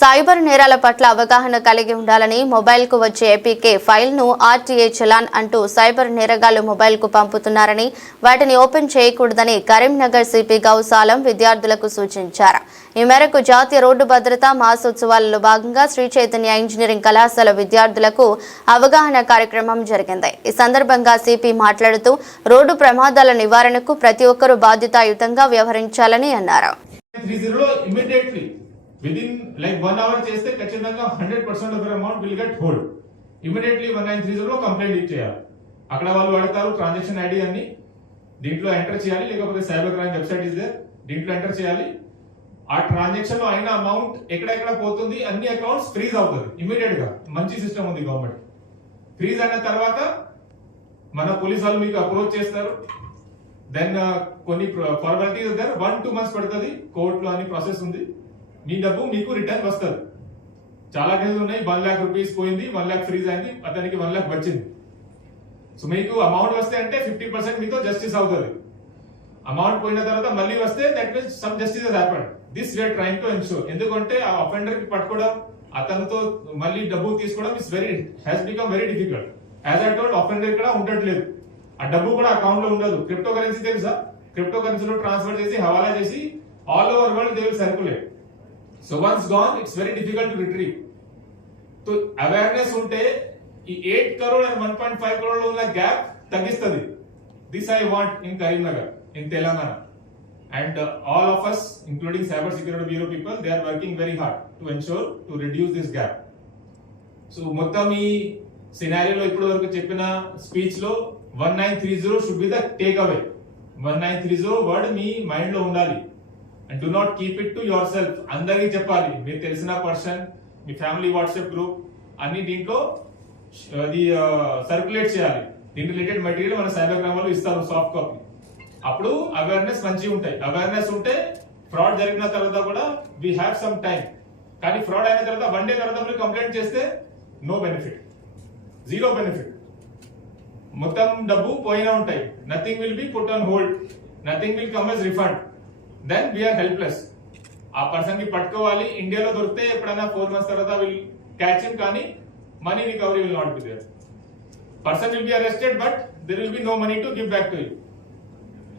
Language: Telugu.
సైబర్ నేరాల పట్ల అవగాహన కలిగి ఉండాలని మొబైల్కు వచ్చే ఏపీకే ఫైల్ను ఆర్టీఏ చలాన్ అంటూ సైబర్ నేరగాళ్లు మొబైల్కు పంపుతున్నారని వాటిని ఓపెన్ చేయకూడదని కరీంనగర్ సిపి గౌసాలం విద్యార్థులకు సూచించారు. ఈ మేరకు జాతీయ రోడ్డు భద్రతా మాసోత్సవాలలో భాగంగా శ్రీ చైతన్య ఇంజనీరింగ్ కళాశాల విద్యార్థులకు అవగాహన కార్యక్రమం జరిగింది. ఈ సందర్భంగా సిపి మాట్లాడుతూ రోడ్డు ప్రమాదాల నివారణకు ప్రతి ఒక్కరూ బాధ్యతాయుతంగా వ్యవహరించాలని అన్నారు. Within like 1 hour చేస్తే ఖచ్చితంగా 100% of your amount will get hold. Immediately 1930 complaint ఇచ్చేయాలి. అక్కడ వాళ్ళు అడుగుతారు ట్రాన్సాక్షన్ ఐడి అని, దీంట్లో ఎంటర్ చేయాలి, లేకపోతే cyber crime website is there, దీంట్లో ఎంటర్ చేయాలి. ఆ ట్రాన్సాక్షన్ లో అయిన అమౌంట్ ఎక్కడెక్కడ పోతుంది, అన్ని అకౌంట్స్ ఫ్రీజ్ అవుతుంది ఇమీడియట్ గా. మంచి సిస్టమ్ ఉంది గవర్నమెంట్. ఫ్రీజ్ అయిన తర్వాత మన పోలీస్ వాళ్ళు మీకు అప్రోచ్ చేస్తారు. దెన్ కొన్ని ఫార్మాలిటీస్ దగ్గర 1-2 months పడుతుంది. కోర్టులో అన్ని ప్రాసెస్ ఉంది. మీ డబ్బు మీకు రిటర్న్ వస్తుంది. చాలా కేసులు ఉన్నాయి. 1 lakh రూపీస్ పోయింది, 1 lakh ఫ్రీజ్ అయింది, అతనికి 1 lakh వచ్చింది. సో మీకు అమౌంట్ వస్తే అంటే 50% మీతో జస్టిస్ అవుతుంది. అమౌంట్ పోయిన తర్వాత మళ్ళీ వస్తే that means some justice has happened. This we are trying to ensure. ఎందుకంటే ఆ అఫెండర్ కి పట్టుకోవడం, అతనితో మళ్ళీ డబ్బు తీసుకోవడం is has become very difficult. As I told, offender ఇక్కడ ఉండట్లేదు, ఆ డబ్బు కూడా అకౌంట్ లో ఉండదు. క్రిప్టో కరెన్సీ తెలుసా? క్రిప్టో కరెన్సీలో ట్రాన్స్ఫర్ చేసి హవాలా చేసి all over world they will circulate. So once gone, it's very difficult to retrieve. So awareness unte ee 8 crore and 1.5 crore lo unna gap tagistadi. This I want in Karimnagar, in Telangana, and all of us, including Cyber Security Bureau people, they are working very hard to ensure to reduce this gap. So mottam ee scenario lo ippudu varaku cheppina speech lo 1930 should be the takeaway. 1930 word me mind లో ఉండాలి. And do not keep it to yourself. అందరికీ చెప్పాలి. మీకు తెలిసిన పర్సన్, మీ ఫ్యామిలీ వాట్సాప్ గ్రూప్ అన్ని దీంట్లో అది సర్క్యులేట్ చేయాలి. దీని రిలేటెడ్ మెటీరియల్ మన సైబర్ క్రైమ్ వాళ్ళు ఇస్తారు సాఫ్ట్ కాపీ. అప్పుడు అవేర్నెస్ మంచిగా ఉంటాయి. అవేర్నెస్ ఉంటే ఫ్రాడ్ జరిగిన తర్వాత కూడా వీ హ్యావ్ సమ్ టైం. కానీ ఫ్రాడ్ అయిన తర్వాత 1 day తర్వాత మీరు కంప్లైంట్ చేస్తే నో బెనిఫిట్, జీరో బెనిఫిట్. మొత్తం డబ్బు పోయినా ఉంటాయి. Nothing will be put on hold, nothing will come as refund. Then we are helpless. ఆ పర్సన్ కి పట్టుకోవాలి. ఇండియాలో దొరికితే ఎప్పుడైనా 4 months తర్వాత విల్ క్యాచ్ హిమ్, కానీ money recovery will not be there. Person will be arrested but there will be no money to give back to you.